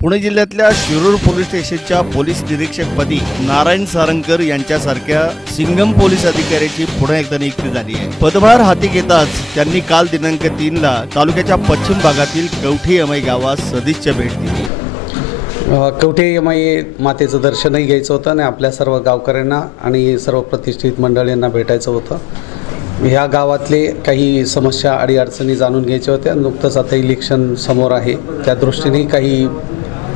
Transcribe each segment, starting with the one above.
पुणे जिल्ह्यातल्या शिरूर पोलीस स्टेशनच्या पोलीस निरीक्षकपदी नारायण सारंगकर यांच्यासारख्या सिंघम पोलीस अधिकाऱ्याची पुन्हा एकदा नियुक्ती झाली आहे। पदभार हाती घेताच त्यांनी काल दिनांक 3 ला तालुक्याच्या पश्चिम भागातील कवठी यमाई गावात सदिच्छा भेट दिली। कवठी यमाई मातेचं दर्शनही घ्यायचं होतं आणि आपल्या सर्व गावकऱ्यांना आणि सर्व प्रतिष्ठित मंडळींना भेटायचं होतं। ह्या गावातले काही समस्या अडीअडचणी जाणून घ्यायच्या होत्या। नुकतंच आता इलेक्शन समोर आहे, त्या दृष्टीने काही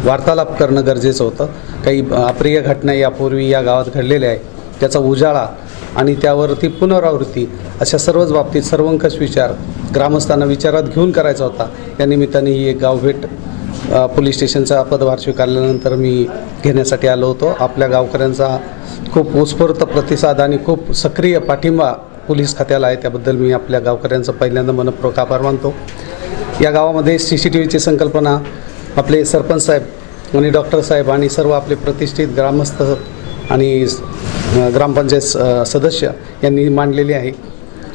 वार्तालाप करणं गरजेचं होतं। काही अप्रिय घटना यापूर्वी या गावात घडलेल्या आहे, त्याचा उजाळा आणि त्यावरती पुनरावृत्ती अशा सर्वच बाबतीत सर्वंकष विचार ग्रामस्थांना विचारात घेऊन करायचा होता। या निमित्ताने ही एक गावभेट पोलीस स्टेशनचा पदभार स्वीकारल्यानंतर मी घेण्यासाठी आलो होतो। आपल्या गावकऱ्यांचा खूप उत्स्फूर्त प्रतिसाद आणि खूप सक्रिय पाठिंबा पोलीस खात्याला आहे, त्याबद्दल मी आपल्या गावकऱ्यांचा पहिल्यांदा मनपूर्वक आभार मानतो। या गावामध्ये CCTVची संकल्पना आपले सरपंच साहेब आणि डॉक्टर साहेब आणि सर्व आपले प्रतिष्ठित ग्रामस्थ आणि ग्रामपंचायत सदस्य यांनी मांडलेली आहे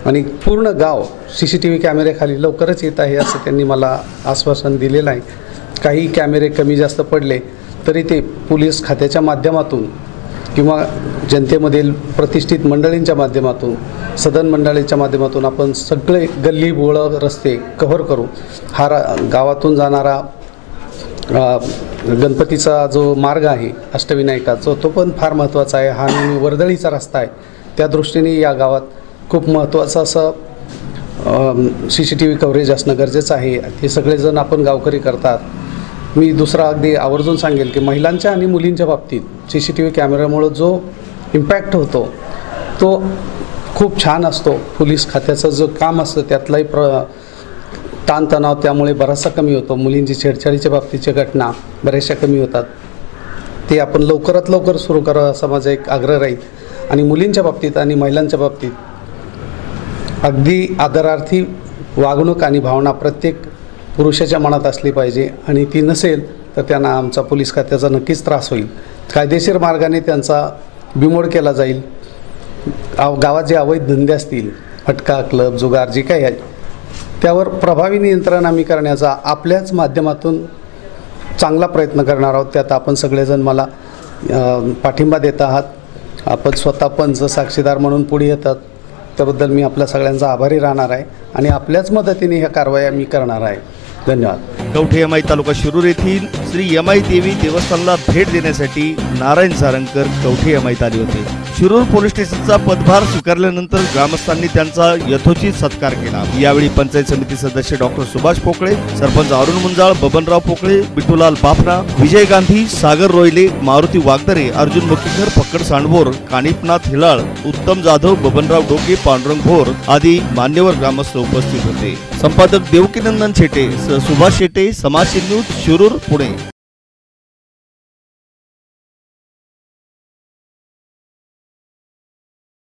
आणि पूर्ण गाव CCTV कॅमेऱ्याखाली लवकरच येत आहे असं त्यांनी मला आश्वासन दिलेलं आहे। काही कॅमेरे कमी जास्त पडले तरी ते पोलीस खात्याच्या माध्यमातून किंवा जनतेमधील प्रतिष्ठित मंडळींच्या माध्यमातून सदन मंडळींच्या माध्यमातून आपण सगळे गल्ली बोळं रस्ते कव्हर करू। हा गावातून जाणारा गणपतीचा जो मार्ग आहे अष्टविनायकाचा तो पण फार महत्त्वाचा आहे। हा वर्दळीचा रस्ता आहे, त्या दृष्टीने या गावात खूप महत्त्वाचं असं CCTV कव्हरेज असणं गरजेचं आहे। हे सगळेजण आपण गावकरी करतात। मी दुसरा अगदी आवर्जून सांगेल की महिलांच्या आणि मुलींच्या बाबतीत CCTV कॅमेऱ्यामुळं जो इम्पॅक्ट होतो तो खूप छान असतो। पोलीस खात्याचं जो काम असतं त्यातलाही ताणतणाव त्यामुळे बराचसा कमी होतो। मुलींची छेडछाडीच्या बाबतीच्या घटना बऱ्याचशा कमी होतात। ते आपण लवकरात लवकर सुरू करावं असा माझा एक आग्रह राहील। आणि मुलींच्या बाबतीत आणि महिलांच्या बाबतीत अगदी आदरार्थी वागणूक आणि भावना प्रत्येक पुरुषाच्या मनात असली पाहिजे आणि ती नसेल तर त्यांना आमचा पोलीस खात्याचा नक्कीच त्रास होईल। कायदेशीर मार्गाने त्यांचा बिमोड केला जाईल। गावात जे अवैध धंदे असतील, फटका क्लब, जुगार जे काही आहे त्यावर प्रभावी नियंत्रण आम्ही करण्याचा आपल्याच माध्यमातून चांगला प्रयत्न करणार आहोत। त्यात आपण सगळेजण मला पाठिंबा देत आहात। आपण स्वतः पण साक्षीदार म्हणून पुढे येतात, त्याबद्दल मी आपल्या सगळ्यांचा आभारी राहणार आहे आणि आपल्याच मदतीने ह्या कारवाया मी करणार आहे। धन्यवाद। कवठी यमाई तालुका शिरूर येथील श्री यमाई देवी देवस्थानला भेट देण्यासाठी नारायण सारंगकर कवठी यमाईत आले होते। शिरूर पोलीस स्टेशनचा पदभार स्वीकारल्यानंतर ग्रामस्थांनी त्यांचा यथोचित सत्कार केला। यावेळी पंचायत समिती सदस्य डॉक्टर सुभाष पोकळे, सरपंच अरुण मुंजाळ, बबनराव पोकळे, बिटूलाल बाफना, विजय गांधी, सागर रोहिले, मारुती वागदरे, अर्जुन मुकीकर, फक्कड सांडभोर, कानिपनाथ हिलाळ, उत्तम जाधव, बबनराव डोके, पांडुरंग भोर आदी मान्यवर ग्रामस्थ उपस्थित होते। संपादक देवकीनंदन शेटे, सुभाष शेटे, समाज न्यूज, शिरूर, पुणे।